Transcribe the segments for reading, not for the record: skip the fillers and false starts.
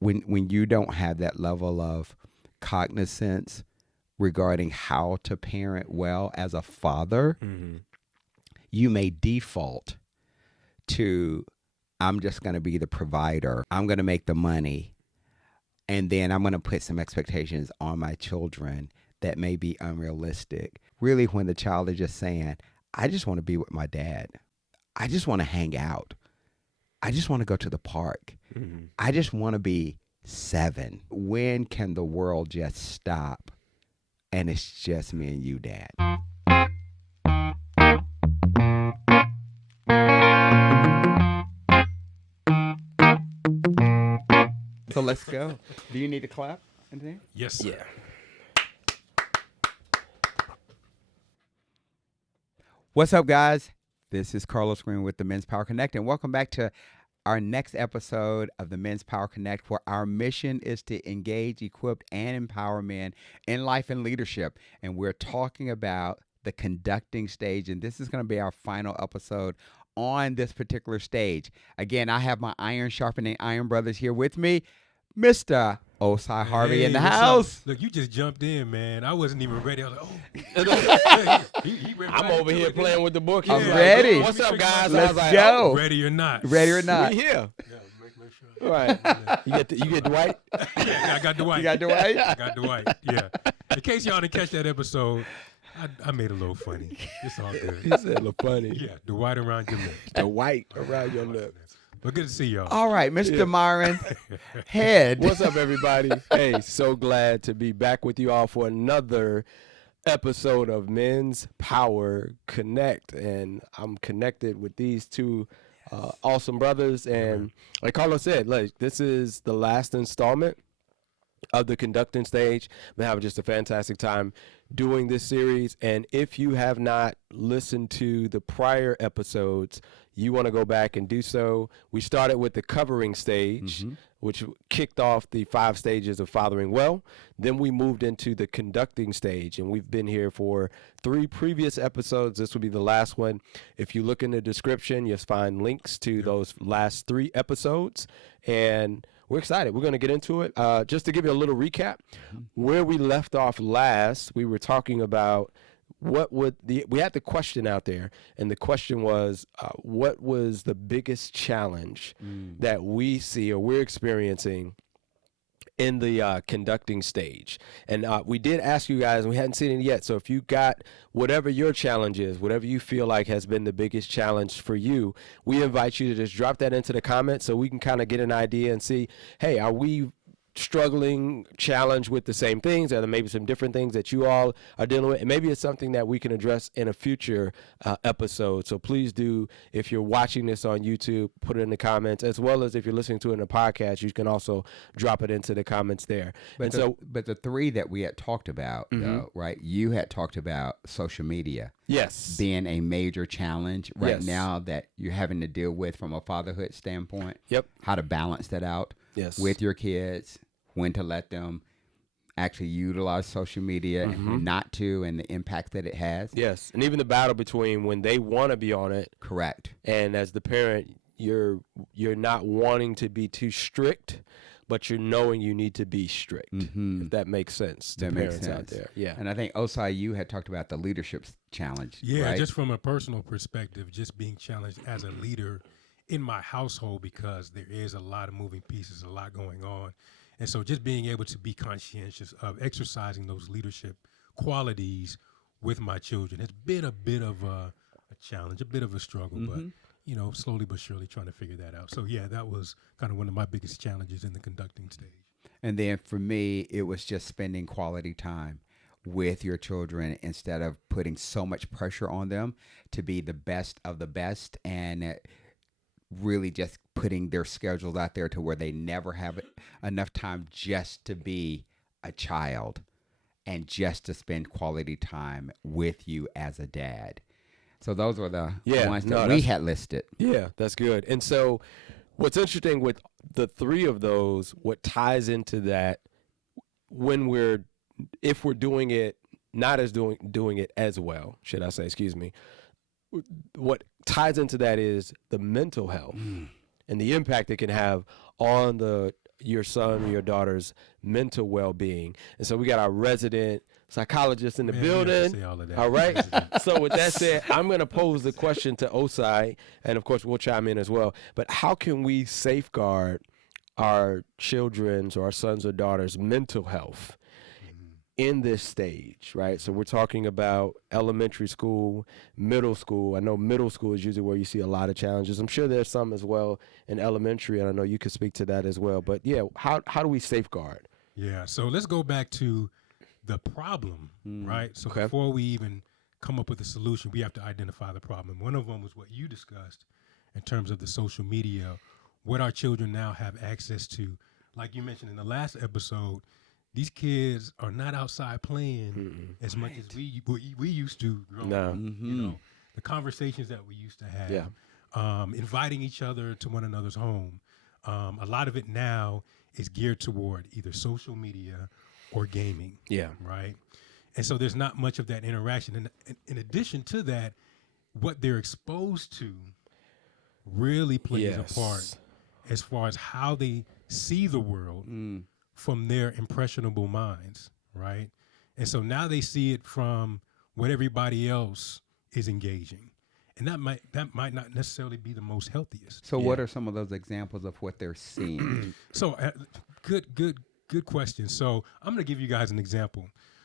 when you don't have that level of cognizance regarding how to parent well as a father, you may default to, I'm just going to be the provider. I'm going to make the money. And then I'm going to put some expectations on my children that may be unrealistic. Really, when the child is just saying, I just want to be with my dad. I just want to hang out. I just want to go to the park. I just want to be 7. When can the world just stop and it's just me and you, Dad? So let's go. Do you need to clap? Anything? Yes, sir. Yeah. What's up, guys? This is Carlos Green with the Men's Power Connect, and welcome back to our next episode of the Men's Power Connect, where our mission is to engage, equip, and empower men in life and leadership. And we're talking about the conducting stage, and this is going to be our final episode on this particular stage. Again, I have my iron sharpening iron brothers here with me, Mr. Osei Harvey in the house. Look, you just jumped in, man. I wasn't even ready. I was like, oh. he I'm over here playing with the book. I'm ready. What's up, guys? Let's I was like, go. Ready or not. Ready or not. We here. Yeah, make sure. All right. You get Dwight? Yeah, I got Dwight. You got Dwight? I got Dwight, yeah. In case y'all didn't catch that episode, I made it a little funny. It's all good. He said a little funny. Yeah, the white around your lips. The white around your lips. But good to see y'all. All right, Mr. Myron, head. What's up, everybody? Hey, so glad to be back with you all for another episode of Men's Power Connect. And I'm connected with these two awesome brothers. And like Carlos said, this is the last installment of the conducting stage. I'm having just a fantastic time doing this series. And if you have not listened to the prior episodes, you want to go back and do so. We started with the covering stage, which kicked off the 5 stages of fathering well. Then we moved into the conducting stage, and we've been here for 3 previous episodes. This will be the last one. If you look in the description, you'll find links to those last 3 episodes. And we're excited. We're going to get into it. Just to give you a little recap, where we left off last, we were talking about we had the question out there, and the question was, what was the biggest challenge that we see or we're experiencing in the conducting stage? And we did ask you guys, and we hadn't seen it yet. So if you got whatever your challenge is, whatever you feel like has been the biggest challenge for you, we invite you to just drop that into the comments so we can kind of get an idea and see, hey, are we struggling, challenged with the same things? Are there maybe some different things that you all are dealing with? And maybe it's something that we can address in a future episode. So please do, if you're watching this on YouTube, put it in the comments, as well as if you're listening to it in a podcast, you can also drop it into the comments there. But the 3 that we had talked about, though, right? You had talked about social media. Yes. Being a major challenge right now that you're having to deal with from a fatherhood standpoint. Yep. How to balance that out with your kids, when to let them actually utilize social media and not to, and the impact that it has. Yes. And even the battle between when they want to be on it. Correct. And as the parent, you're not wanting to be too strict, but you're knowing you need to be strict, if that makes sense to parents out there. Yeah. And I think, Osei, you had talked about the leadership challenge. Yeah, right? just from a personal perspective, just being challenged as a leader in my household, because there is a lot of moving pieces, a lot going on. And so just being able to be conscientious of exercising those leadership qualities with my children has been a bit of a challenge, a bit of a struggle, but slowly but surely trying to figure that out. So yeah, that was kind of one of my biggest challenges in the conducting stage. And then for me, it was just spending quality time with your children instead of putting so much pressure on them to be the best of the best, and really just putting their schedules out there to where they never have enough time just to be a child and just to spend quality time with you as a dad. So those were the ones that we had listed. Yeah, that's good. And so what's interesting with the 3 of those, what ties into that, if we're doing it, not as doing it as well, should I say, excuse me, what ties into that is the mental health and the impact it can have on the your son or your daughter's mental well-being. And so we got our resident psychologist in the Man, you have to building. say all of that. All right. So with that said, I'm going to pose the question to Osei, and of course we'll chime in as well. But how can we safeguard our children's or our sons or daughters' mental health in this stage, right? So we're talking about elementary school, middle school. I know middle school is usually where you see a lot of challenges. I'm sure there's some as well in elementary, and I know you could speak to that as well. But yeah, how do we safeguard? Yeah. So let's go back to the problem, right? So Okay. before we even come up with a solution, we have to identify the problem. One of them was what you discussed in terms of the social media, what our children now have access to. Like you mentioned in the last episode, these kids are not outside playing as much as we used to growing No. up. You know, the conversations that we used to have, inviting each other to one another's home. A lot of it now is geared toward either social media or gaming. Yeah. Right. And so there's not much of that interaction. And in addition to that, what they're exposed to really plays a part as far as how they see the world from their impressionable minds, right? And so now they see it from what everybody else is engaging. And that might not necessarily be the most healthiest. So what are some of those examples of what they're seeing? So good question. So I'm going to give you guys an example.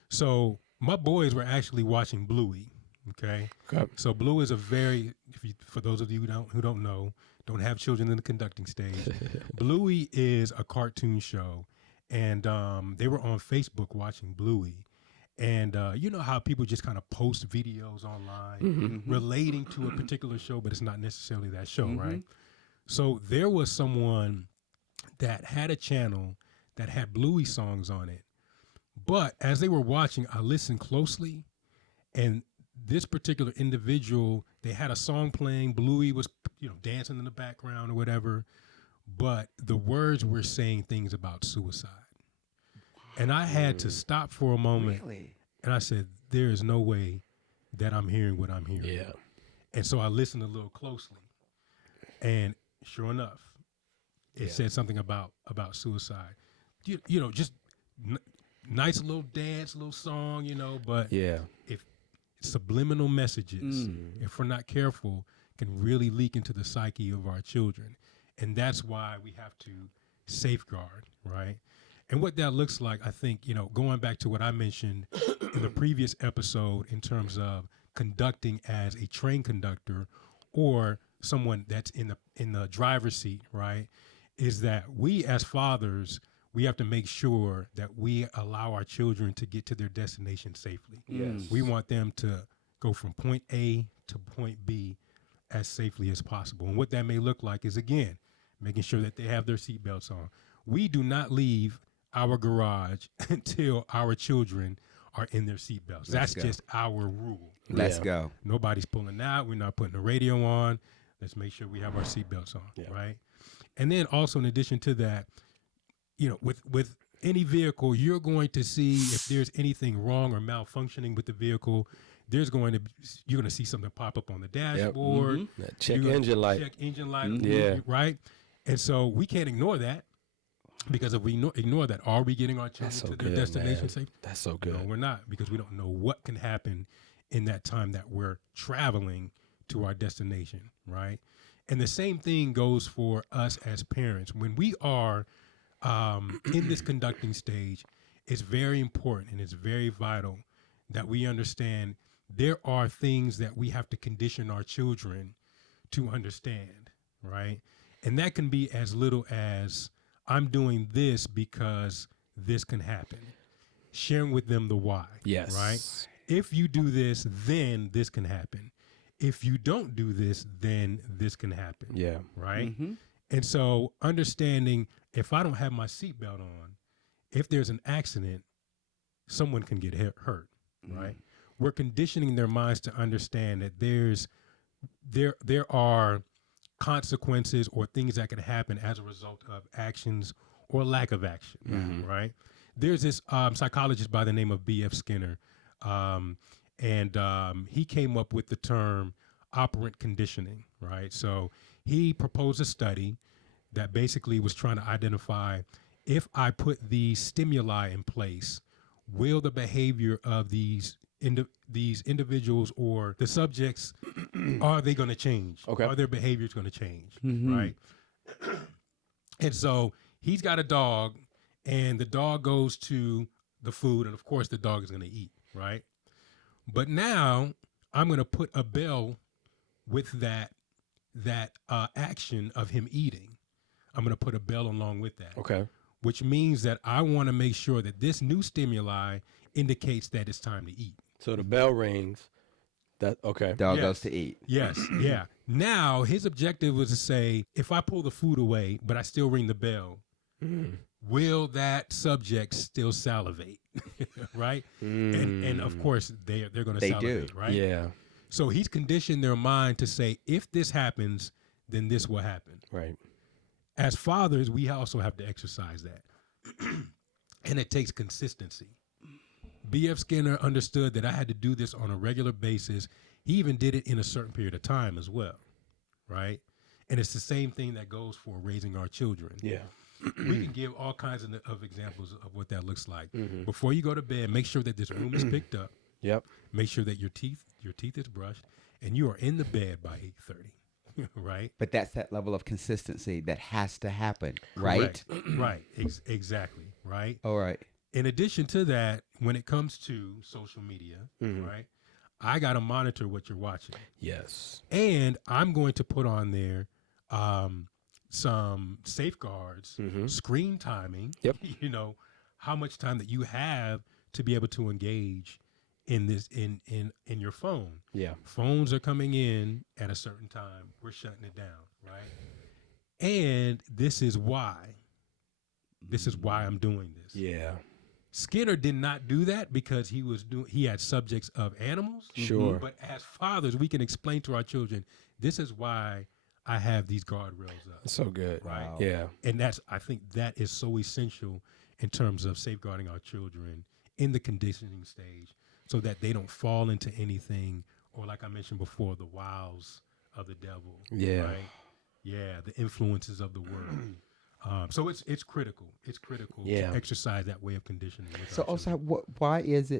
So my boys were actually watching Bluey. Okay. So Blue is for those of you who don't know, don't have children in the conducting stage. Bluey is a cartoon show, and they were on Facebook watching Bluey. And you know how people just kind of post videos online relating to a particular show, but it's not necessarily that show, right? So there was someone that had a channel that had Bluey songs on it. But as they were watching, I listened closely, and this particular individual, they had a song playing. Bluey was, dancing in the background or whatever, but the words were saying things about suicide. And I had to stop for a moment, and I said, there is no way that I'm hearing what I'm hearing. Yeah. And so I listened a little closely, and sure enough, it said something about suicide. Just nice little dance, little song, but if subliminal messages, if we're not careful, can really leak into the psyche of our children. And that's why we have to safeguard, right? And what that looks like, I think, going back to what I mentioned in the previous episode in terms of conducting as a train conductor or someone that's in the driver's seat, right, is that we as fathers, we have to make sure that we allow our children to get to their destination safely. Yes. We want them to go from point A to point B as safely as possible. And what that may look like is, again, making sure that they have their seatbelts on. We do not leave our garage until our children are in their seatbelts. That's just our rule. Let's go. Nobody's pulling out. We're not putting the radio on. Let's make sure we have our seatbelts on, right? And then also, in addition to that, with any vehicle, you're going to see if there's anything wrong or malfunctioning with the vehicle. You're going to see something pop up on the dashboard. Check engine light. Check engine light. Right. And so we can't ignore that, because if we ignore that, are we getting our children to their destination safe? That's so good. No, we're not, because we don't know what can happen in that time that we're traveling to our destination. Right. And the same thing goes for us as parents. When we are in this conducting stage, it's very important and it's very vital that we understand there are things that we have to condition our children to understand, right? And that can be as little as, I'm doing this because this can happen. Sharing with them the why, right? If you do this, then this can happen. If you don't do this, then this can happen. Yeah. Right? And so understanding, if I don't have my seatbelt on, if there's an accident, someone can get hurt, right? We're conditioning their minds to understand that there are consequences or things that can happen as a result of actions or lack of action, right? There's this psychologist by the name of B.F. Skinner, and he came up with the term operant conditioning, right? So he proposed a study that basically was trying to identify if I put these stimuli in place, will the behavior of these individuals or the subjects, are they going to change? Okay. Are their behaviors going to change? Mm-hmm. Right. And so he's got a dog, and the dog goes to the food, and of course the dog is going to eat, right? But now I'm going to put a bell with that action of him eating. I'm going to put a bell along with that. Okay. Which means that I want to make sure that this new stimuli indicates that it's time to eat. So the bell rings. Okay. Dog Yes. goes to eat. Yes, yeah. Now his objective was to say, if I pull the food away, but I still ring the bell, will that subject still salivate? Right? And of course they're going to They salivate, do. right? Yeah. So he's conditioned their mind to say, if this happens, then this will happen. Right. As fathers, we also have to exercise that. And it takes consistency. B.F. Skinner understood that I had to do this on a regular basis. He even did it in a certain period of time as well, right? And it's the same thing that goes for raising our children. Yeah. We can give all kinds of examples of what that looks like. Before you go to bed, make sure that this room is picked up. Yep. Make sure that your teeth is brushed, and you are in the bed by 8:30, right? But that's that level of consistency that has to happen, right? Correct. Right. Exactly. Right. All right. In addition to that, when it comes to social media, right, I got to monitor what you're watching. Yes. And I'm going to put on there some safeguards, screen timing, Yep. you know, how much time that you have to be able to engage in this in your phone. Yeah. Phones are coming in at a certain time. We're shutting it down, right? And this is why I'm doing this. Yeah. Skinner did not do that because he had subjects of animals. Sure. But as fathers, we can explain to our children, this is why I have these guardrails up. So good. Right. Wow. Yeah. And I think that is so essential in terms of safeguarding our children in the conditioning stage so that they don't fall into anything, or like I mentioned before, the wiles of the devil. Yeah. Right? Yeah, the influences of the world. So it's critical. It's critical Yeah. to exercise that way of conditioning. with So our also, children. why is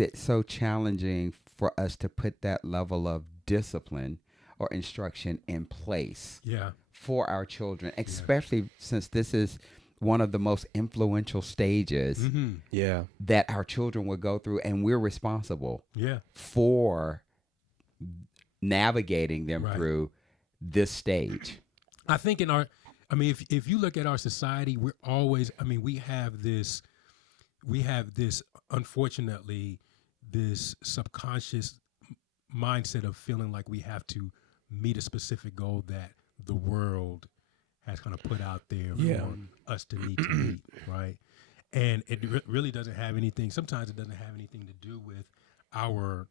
it so challenging for us to put that level of discipline or instruction in place Yeah. for our children, especially since this is one of the most influential stages Mm-hmm. Yeah. that our children will go through, and we're responsible Yeah. for navigating them Right. through this stage. I think if you look at our society, we're always, we have this, unfortunately, this subconscious mindset of feeling like we have to meet a specific goal that the world has kind of put out there for us to need to meet, right? And it really doesn't have anything, sometimes it doesn't have anything to do with our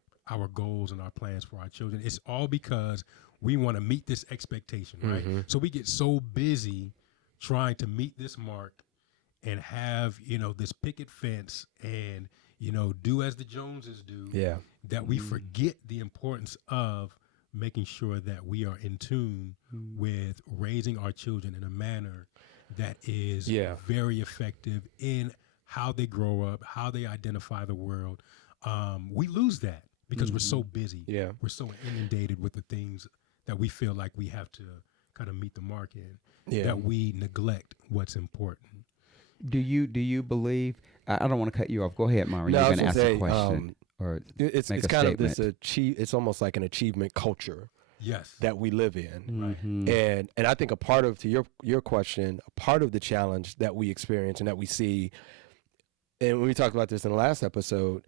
goals and our plans for our children. It's all because we want to meet this expectation, right? So we get so busy trying to meet this mark and have, this picket fence and, do as the Joneses do, Yeah. that we forget the importance of making sure that we are in tune with raising our children in a manner that is very effective in how they grow up, how they identify the world. We lose that because we're so busy. Yeah. We're so inundated with the things that we feel like we have to kind of meet the mark in, that we neglect what's important. Do you believe? I don't want to cut you off. Go ahead, Myron. No, I You're was going to ask gonna a say, question or It's make a kind of statement. this it's almost like an achievement culture Yes. that we live in. Mhm. And I think a part of, to your question, a part of the challenge that we experience and that we see, and we talked about this in the last episode,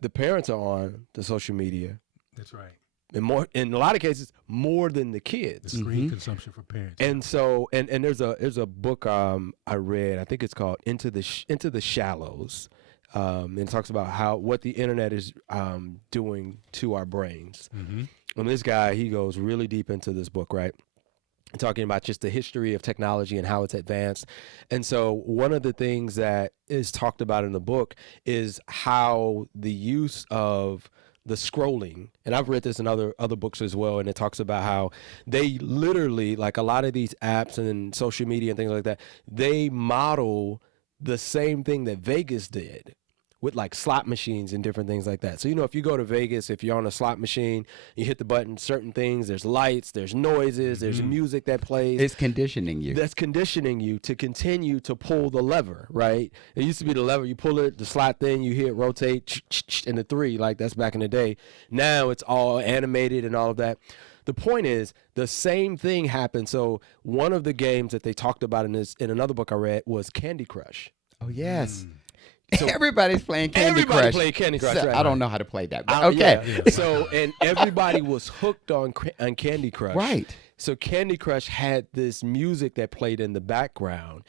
the parents are on the social media, That's right. and more, in a lot of cases, more than the The kids. screen consumption for parents. And so, and there's a book I read, I think it's called Into the Shallows, and it talks about what the internet is doing to our brains. And this guy, he goes really deep into this book, right? Talking about just the history of technology and how it's advanced. And so one of the things that is talked about in the book is how the use of the scrolling, and I've read this in other books as well, and it talks about how they literally, like a lot of these apps and social media and things like that, they model the same thing that Vegas did with like slot machines and different things like that. So, if you go to Vegas, if you're on a slot machine, you hit the button, certain things, there's lights, there's noises, there's music that plays. It's conditioning you. That's conditioning you to continue to pull the lever, right? It used to be the lever, you pull it, the slot thing, you hit rotate, and the 3, like that's back in the day. Now it's all animated and all of that. The point is, the same thing happened. So one of the games that they talked about in another book I read was Candy Crush. Oh, yes. So everybody's playing Candy Crush. Everybody played Candy Crush. So, right. I don't know how to play that. But okay. Yeah. So, and everybody was hooked on Candy Crush. Right. So Candy Crush had this music that played in the background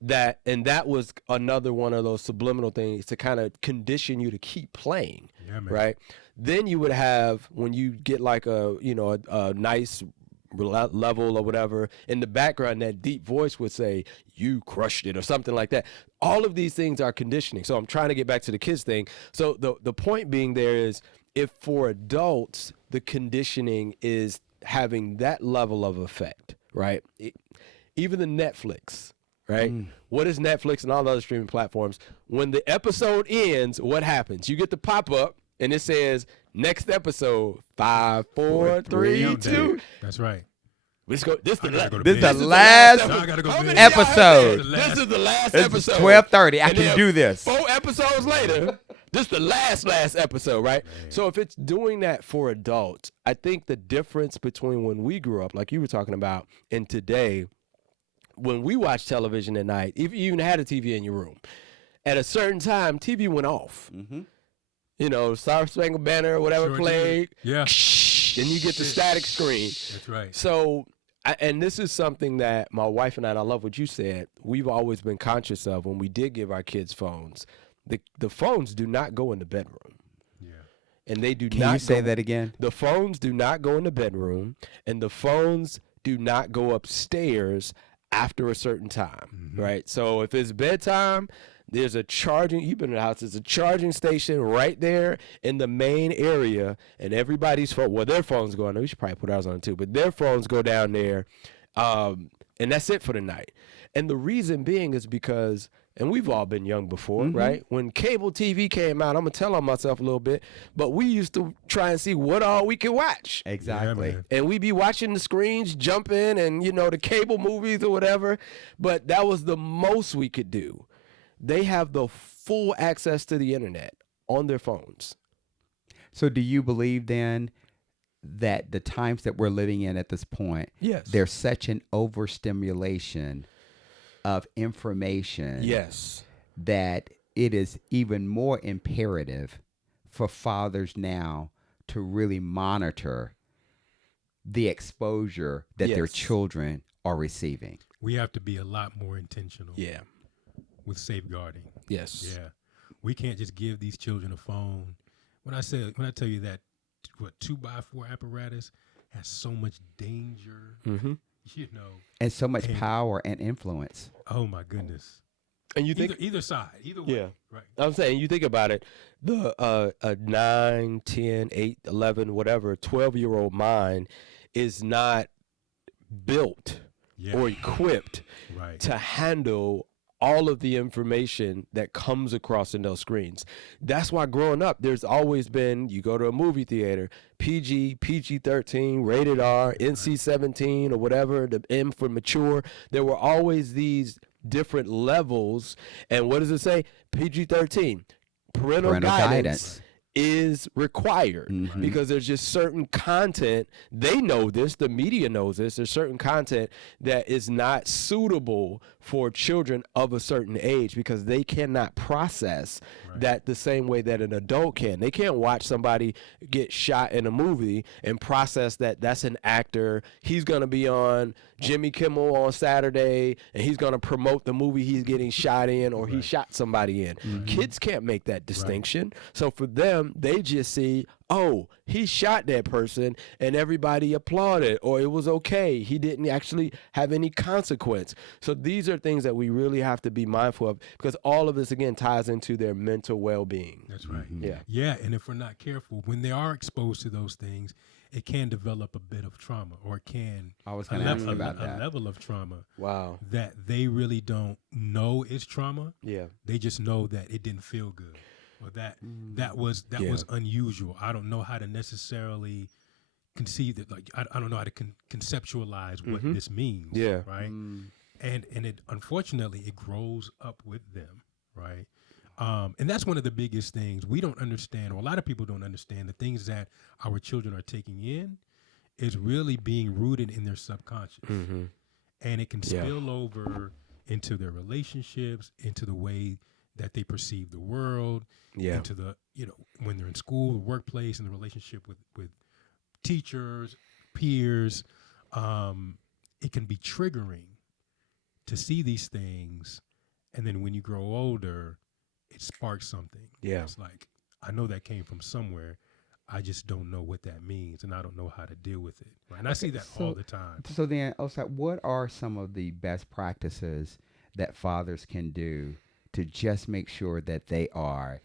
that was another one of those subliminal things to kind of condition you to keep playing. Yeah, man. Right. Then you would have, when you get like a nice level or whatever, in the background that deep voice would say, "You crushed it," or something like that. All of these things are conditioning. So I'm trying to get back to the kids thing. So the point being there is, if for adults the conditioning is having that level of effect, right? Even the Netflix, right? What is Netflix and all the other streaming platforms? When the episode ends, what happens? You get the pop-up and it says, next episode, 5, 4, 3, 2. That's right. Let's go. This is the last episode. This is the last It's episode. 12:30. I And can then do this. 4 episodes later, this is the last episode, right? Man. So if it's doing that for adults, I think the difference between when we grew up, like you were talking about, and today, when we watch television at night, if you even had a TV in your room, at a certain time, TV went off. Star Spangled Banner or whatever played. Yeah. Then you get the static screen. That's right. So, and this is something that my wife and I love what you said, we've always been conscious of when we did give our kids phones. The phones do not go in the bedroom. Yeah. And they do not. Can you say that again? The phones do not go in the bedroom, and the phones do not go upstairs after a certain time, right? So if it's bedtime, there's a charging, you've been in the house, there's a charging station right there in the main area, and everybody's phone, well, their phones go on there. We should probably put ours on too, but their phones go down there, and that's it for the night. And the reason being is because, and we've all been young before, right? When cable TV came out, I'm going to tell on myself a little bit, but we used to try and see what all we could watch. Exactly. Yeah, And we'd be watching the screens, jumping, and, the cable movies or whatever, but that was the most we could do. They have the full access to the internet on their phones. So do you believe then that the times that we're living in at this point, Yes. there's such an overstimulation of information Yes. that it is even more imperative for fathers now to really monitor the exposure that their Yes. children are receiving? We have to be a lot more intentional. Yeah. With safeguarding. Yes. Yeah. We can't just give these children a phone. When I tell you that 2x4 apparatus has so much danger, And so much power and influence. Oh my goodness. And you think either side, either way. Yeah. Right. I'm saying, you think about it, the a 9, 10, 8, 11, whatever, 12-year-old mind is not built or equipped to handle all of the information that comes across in those screens. That's why growing up, there's always been, you go to a movie theater, PG, PG-13, rated R, NC-17 or whatever, the M for mature. There were always these different levels. And what does it say? PG-13, parental guidance is required because there's just certain content. They know this, the media knows this. There's certain content that is not suitable for children of a certain age because they cannot process that the same way that an adult can. They can't watch somebody get shot in a movie and process that that's an actor. He's going to be on Jimmy Kimmel on Saturday and he's going to promote the movie he's getting shot in or he shot somebody in. Kids can't make that distinction. So for them, them, they just see, oh, he shot that person and everybody applauded, or it was okay. He didn't actually have any consequence. So these are things that we really have to be mindful of, because all of this, again, ties into their mental well-being. That's right. Yeah. Yeah, and if we're not careful, when they are exposed to those things, it can develop a bit of trauma, or it can I was going to ask about a that. level of trauma Wow. that they really don't know is trauma. Yeah. They just know that it didn't feel good, or that was unusual. I don't know how to necessarily conceive that. Like I don't know how to conceptualize what this means. Yeah. Right. And it unfortunately it grows up with them. Right. And that's one of the biggest things we don't understand, or a lot of people don't understand. The things that our children are taking in is really being rooted in their subconscious. And it can spill over into their relationships, into the way that they perceive the world, into the, when they're in school, the workplace, and the relationship with teachers, peers. It can be triggering to see these things. And then when you grow older, it sparks something. Yeah. It's like, I know that came from somewhere. I just don't know what that means, and I don't know how to deal with it. Right? And I see that all the time. So then, Osei, what are some of the best practices that fathers can do to just make sure that they are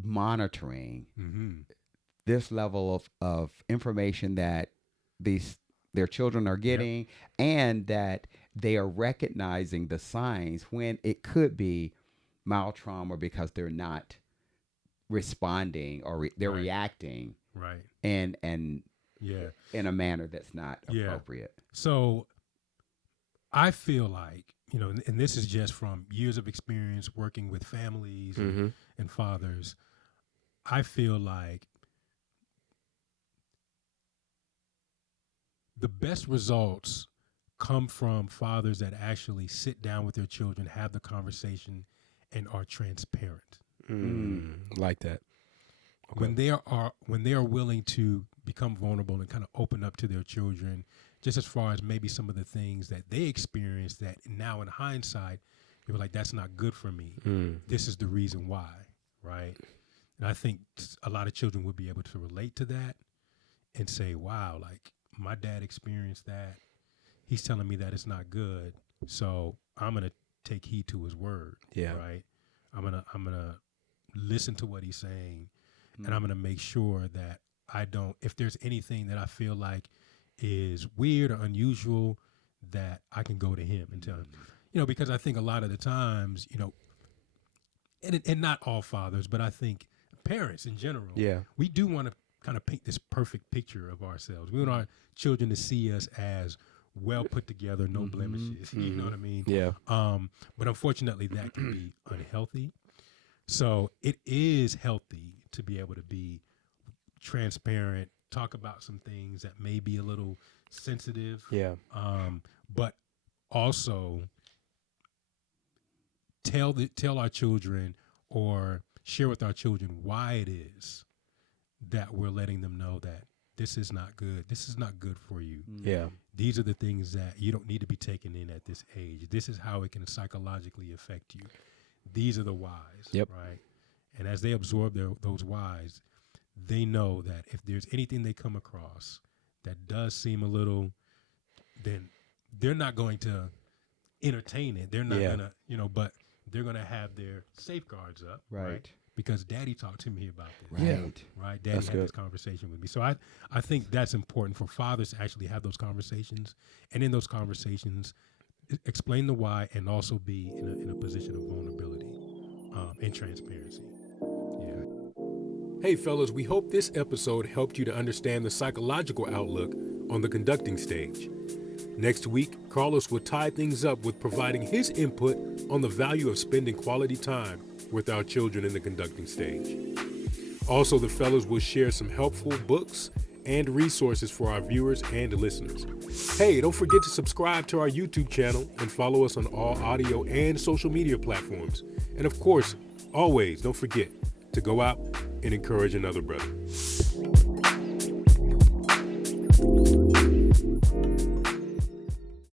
monitoring this level of information that their children are getting, and that they are recognizing the signs when it could be mild trauma because they're not responding, or they're reacting and in a manner that's not appropriate. So I feel like, and this is just from years of experience working with families and fathers, I feel like the best results come from fathers that actually sit down with their children, have the conversation, and are transparent. Like that. Okay. When they are willing to become vulnerable and kind of open up to their children, just as far as maybe some of the things that they experienced that now in hindsight, they were like, that's not good for me. This is the reason why, right? And I think a lot of children would be able to relate to that and say, wow, like my dad experienced that. He's telling me that it's not good. So I'm going to take heed to his word. Yeah. Right. I'm going to listen to what he's saying, and I'm going to make sure that I don't, if there's anything that I feel like is weird or unusual, that I can go to him and tell him, because I think a lot of the times, and not all fathers, but I think parents in general, we do want to kind of paint this perfect picture of ourselves. We want our children to see us as well put together, no blemishes. You know what I mean? Yeah. But unfortunately, that can be unhealthy. So it is healthy to be able to be transparent, talk about some things that may be a little sensitive. Yeah. But also tell our children, or share with our children why it is that we're letting them know that this is not good. This is not good for you. Yeah. These are the things that you don't need to be taken in at this age. This is how it can psychologically affect you. These are the whys, right? And as they absorb those whys, they know that if there's anything they come across that does seem a little, then they're not going to entertain it. They're not going to, but they're going to have their safeguards up, right? Because daddy talked to me about this. Right. Daddy had this conversation with me. So I think that's important for fathers to actually have those conversations. And in those conversations, explain the why, and also be in a position of vulnerability and transparency. Yeah. Hey, fellas, we hope this episode helped you to understand the psychological outlook on the conducting stage. Next week, Carlos will tie things up with providing his input on the value of spending quality time with our children in the conducting stage. Also, the fellas will share some helpful books and resources for our viewers and listeners. Hey, don't forget to subscribe to our YouTube channel and follow us on all audio and social media platforms. And of course, always don't forget to go out and encourage another brother.